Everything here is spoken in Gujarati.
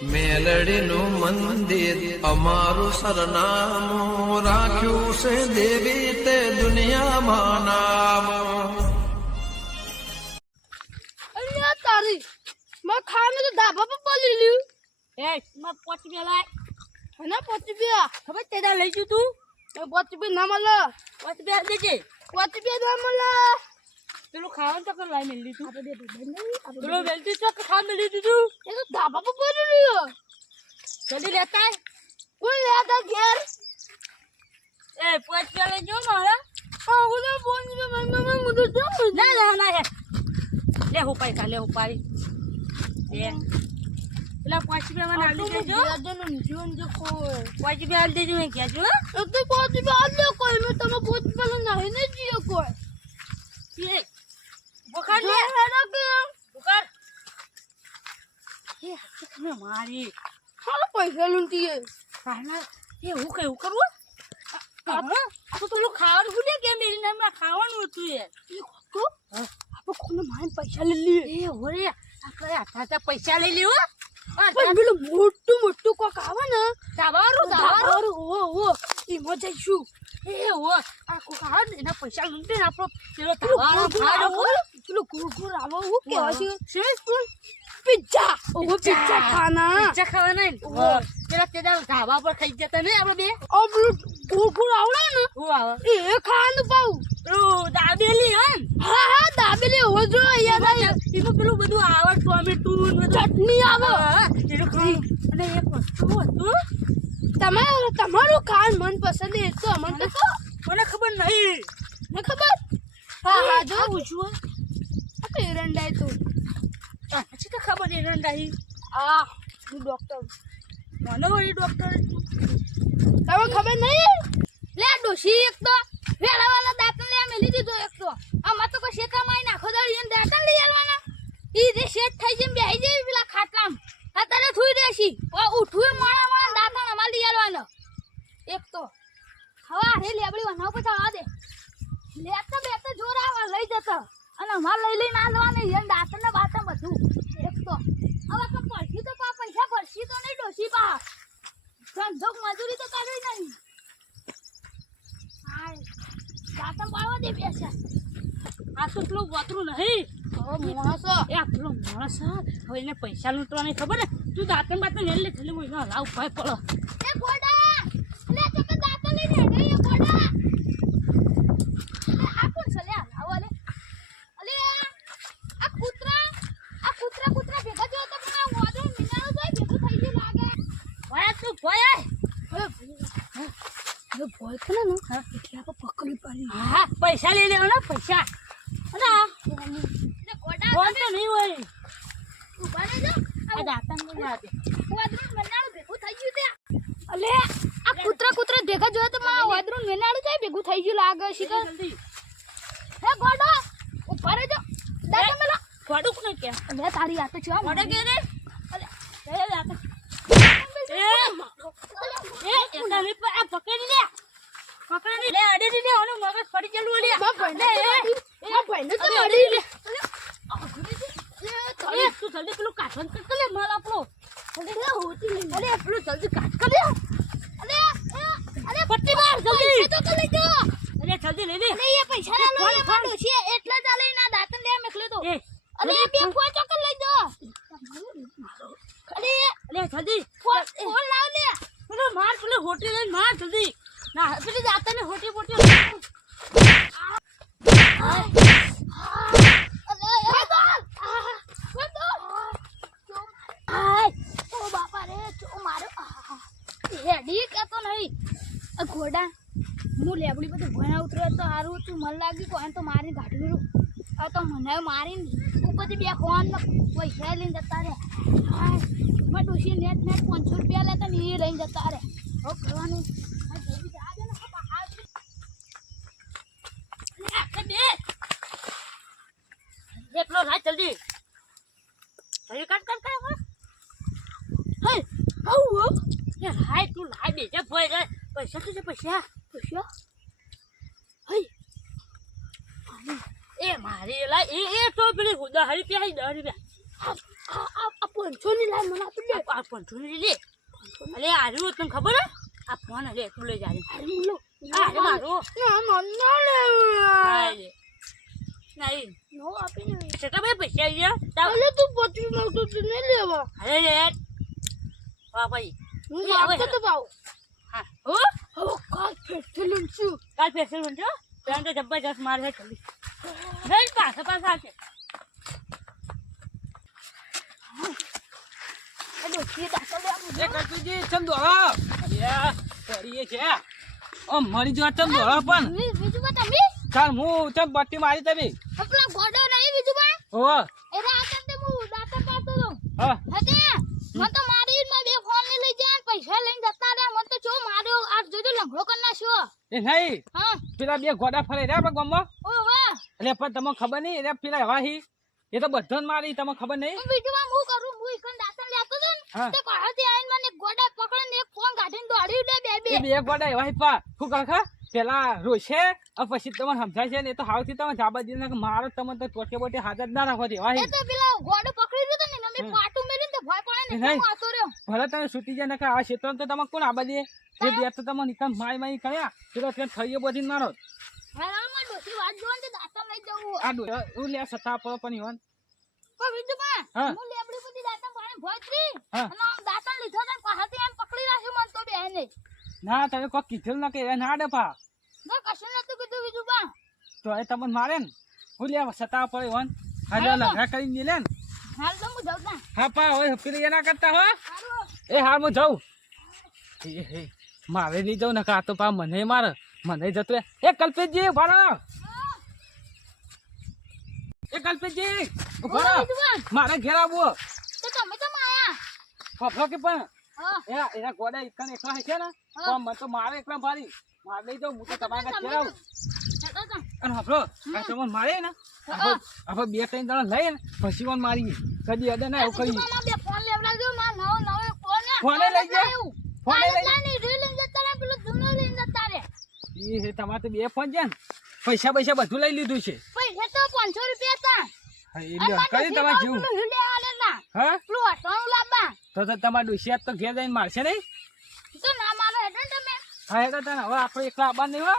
મેલડીનું મંદિર અમારું સરનામું રાખ્યું છે દેવી તે દુનિયામાં નામ. અલ્યા તારી માં ખાને તો ધાબા પર પડી લ્યું. એ માં પોચી બેલાય અને પોચી બે ખબર તેડા લઈ જુ તું પોચી બે ના મળે. પોચી બે દેજે પોચી બે ના મળે. પેલું ખાવાનું તો કર લાઈ મેલી તું આપણે બે બંધ પેલું વેલતી તો ખા મેલી દીધું એ તો ધાબા પર પડી રહ્યો. જલ્દી લેતા કોઈ લેતા ઘેર એ પોચ બે લઈ જો મારા હા હું ફોન માં મુદો જો ના ના ના હે લે હું પૈસા લે હું પાડી દે પેલા પોચી બે મને આલી દેજો જનું જીવન જો કોઈ પોચી બે આલી દેજો મેં કહેજો એ તો પોચી બે આલે કોઈ મે તમે પોચી બે નહીં ને જીયો કોઈ એ બુખાર લે હેડા કે બુખાર એ હાથ ખમે મારી હાલો પૈસા લૂંટીએ કાના એ હું કઈ હું કરું આ તો પેલું ખાવાનું ભૂલે કે મેરી નામ ખાવાનું હતું એ તો આપણે કોને માન પૈસા લઈ લઈએ. એ હોરે આ કયા તાતા પૈસા લઈ લેવો પણ પેલું મોટું મોટું કોક આવે ને દાવારું દારૂ ઓ એમાં જઈશું. એ હો આ કોક આવે ને એના પૈસા લૂંટે ને આપણો પેલો દાવારો ખાડો પેલું ગુરગુર આવે હું કહેવાય છે શું પિઝા ઓ પિઝા ખાના પીઝા ખાવાના ને પેલા તે ધાબા પર ખાઈ જતા ને આપણે બે ઓ પેલું ગુરગુર આવડે ને હું આવે એ ખાવાનું પાઉં પેલું દાબેલી હા હા દાબેલી હો જો અહીંયા એમાં પેલું બધું આવે ટોમેટું ચટણી આવે એનું ખાવાનું અને એક વસ્તુ હતું તમારું ખાન મન પસંદ એ તો અમને તો મને ખબર નહીં ને ખબર હા હા જો પૂછવું આ તો એરંડાય તો પછી તો ખબર એ રંડાઈ આ હું ડોક્ટર મને વળી ડોક્ટર તમે ખબર નહીં લે ડોશી એક તો વેલા વાલા દાંત લે મેલી દીધો એક તો આમાં તો કોઈ શેકામાં નાખો દળી એને દાંત લઈ આવવાના ઈ રે શેટ થઈ જઈને બેહી જાય પેલા ખાટલામ અત્યારે થુઈ દેશી ઉઠું મોણા મોણા દાંતણ અમાર લઈ આવવાનો એક તો હવા હે લેબડી વનાવ પછાડવા દે લેતા બેતા જોર આવા લઈ જતા અને અમાર લઈ લઈને આલવાની એને દાંતણ ને બાતણ બધું એક તો હવે તો પડશી તો પૈસા પડશી તો નહીં ડોશી પા ધંધો મજૂરી તો કરવી નહીં હાય દાંતણ પાડવા દે બેસા આ તો પેલું વાતરું નહીં માણસ એ આ પેલો માણસ હવે એને પૈસા લૂંટવાની ખબર ને તું દાંતણ બાતણ લઈ લે ખાલી હું લાવ ભાઈ પડો એ ગોડા લે તો કે દાંતણ લઈને હે એ ગોડા આ કોણ છે લે આવો લે અલે આ કૂતરા ભેગા જો તો પણ આ વાદળ મિનાળો જોઈ ભેગું થઈ ગયું લાગે ભાઈ તું ભાઈ હવે ભોય કરે ને એટલે આપણે પકડી પાડી હા પૈસા લઈ લેવાના પૈસા અને ને ગોડા ફોન તો નહીં હોય ઉભા રહેજો આ દાંતણ લઈ આવે વાદળ મિનાળો ભેગું થઈ ગયું ત્યાં અલે આ કૂતરા ભેગા જોયા તો માં વાદળ મિનાળો જોઈ ભેગું થઈ ગયું લાગે છે તો જલ્દી હે ગોડા ઉભા રહેજો દાંતણ મેલા થોડુંક નહીં કે અલે તારી હાથે છે મોડે કે રે અલે એ દાંતણ એ એતા નહીં આ પકડી લે પકડી લે અડે લે ઓનો મગજ ફરી ચાલુ લે ભાઈને તો મળી લે એ તું જલ્દી પેલું કાઠણ કર લે માલ આપણો અલે હોતી નહીં અરે પેલું જલ્દી કાટ કર લે અલે પટ્ટી માર જલ્દી તો કે લઈ જો અરે જલ્દી લઈ લે અલે એ પૈસા ના લો એ મારો છે એટલે ચાલે ના દાંતન લે મેકલે તો એ અલે બે ફોન ચોકલ લઈ જો અલે જલ્દી ફોન લાવ લે પેલું માર પેલું હોટી લઈને માર જલ્દી ના પેલી દાંતને હોટી પોટી ઘોડા હું લેબડી બધું ભણા ઉતર્યો તો સારું હતું મને લાગ્યું કોણ તો મારી કાઢ્યું હવે તો મને મારીને ઉપરથી બે ફોન પૈસા લઈને જતા રે મેં ડોસી નેટ 500 રૂપિયા લેતા ને એ લઈને જતા રે હવે કરવાનું એકલો રાત જલ્દી હે આવું એ હાય તું લાય બેજા ભોય રે પૈસા તો છે પૈસા હઈ એ મારી લા એ તો પેલી 10 રૂપિયા 10 રૂપિયા આ 500 ની લાવ મને આપી દે. આ 500 ની લે. અલે આર્યું તને ખબર હે? આ ફોન લે તું લઈ જા. અરે લો. આ રે મારો. ના મન ના લે. હા લે. નહીં. નો આપી દે. કેટલા બે પૈસા આયા? તાવ અલે તું 25 નો તો તને લેવા. અરે લે. વાહ ભાઈ. હું આપતો તો પાઉ. હા. હો? હવે કાલ ફેસ્ટિવલ છું. કાલ પેસલ બનજો. ત્યાં તો જબરજસ્ત માર છે ચલી. નહીં પાછા છે. એ ડોશી દાખલ લે આપું. એ કટુજી ચમ દોડા અરે પડીએ છે ઓ મરી જો ચમ દોડા પણ બીજું બા તમે ચાલ હું ચમ બટ્ટી મારી તમે આપણા ગોડો નહીં બીજું બા ઓ એરા આતર તે હું દાતા પાતો તો હા હતે મન તો મારી માં બે ફોન ને લઈ જાય પૈસા લઈને જતા રે મન તો જો માર્યો આ જોજો લંગડો કરી નાખ્યો એ નહીં હા પેલા બે ગોડા ફરે રે આપણા ગામમાં ઓ વાહ એટલે પણ તમને ખબર નહીં એટલે પેલા વાહી એ તો બધાને મારી તમને ખબર નહીં બીજું માં હું કરું હું એકન દાતા લેતો તો હા. ને તે કહાથી આઈને મને ગોડા પકડીને એક ફોન કાઢીને દોડ્યું લે બે એ બે ગોડા એવા પા શું કર પેલા રોશે પછી તમને સમજાય છે ને એ તો હાવથી તમે જાબા દીને મારો તમે તો ટોટે બોટે હાથ જ ના રાખો દેવા એ તો પેલા ગોડો પકડી લીધો ને અમે પાટું મેલીને તે ભય પડે ને નહીં. હું આતો રહ્યો ભલે તમે છૂટી જાય ને આ ક્ષેત્ર તો તમે કોણ આબા દે એ બે તો તમે નિકામ મારી કર્યા પેલો ત્યાં થઈએ બધી મારો હા માં ડોસી વાત જોન તે દાતા લઈ જવું આ ડો લે સતા પર પણ ઈવન પણ બીજું માં હા. હું લેબડી બધી દાતા પાણી ભોતરી હા. અને આમ દાતા લીધો ને કહાથી એમ પકડી રાખ્યો મન તો બેને ના તમે કોઈ કીધેલું ના કે ના ડપા ના કશું નતું કીધું બીજું બા તો એ તમને મારે ને હું લે સતા પર ઈવન હાલો લગા કરીને મિલે ને હાલ તો હું જાઉં તા હા પા હોય પેલી એના કરતા હો હારું એ હાલ હું જાઉં એ મારે નહીં જાઉં ને કા તો પા મને મારે મને જતું રહે એ કલ્પેશજી ભાડો એ કલ્પેશજી બોલો ભાડો બીજું બા મારે ઘેર આવવું તો તમે તો આયા ફફલો કે પણ હા એના ગોડા એકલા એકલા છે ને તો મને તો મારે એકલા ભારી મારે લઈ જાઉં હું તો તમારા ઘેર આવું ચાલો તો અને હફલો આ તમને મારે ને આપણે બે ત્રણ જણા લઈએ ને પછી મને મારી કદી અડે ના એવું કરી મારા બે ફોન લેવડાવજો માં નવો ફોન ફોને લઈ જા ફોને લઈ જા ની રીલ લઈને જતા રે પેલો જૂનો લઈને જતા રે એ તમારે તો બે ફોન છે ને પૈસા બધું લઈ લીધું છે પૈસા તો 500 રૂપિયા હતા હા એ લ્યો કરી તમારે જીવ હા પેલું હટાણું લાવવા તો તમારે ડુસિયાત તો ઘેર જઈને મારશે નહીં તો ના મારો હેડો ને તમે હા એ તો તને હવે આપણે એકલા આવવાનું નહીં હો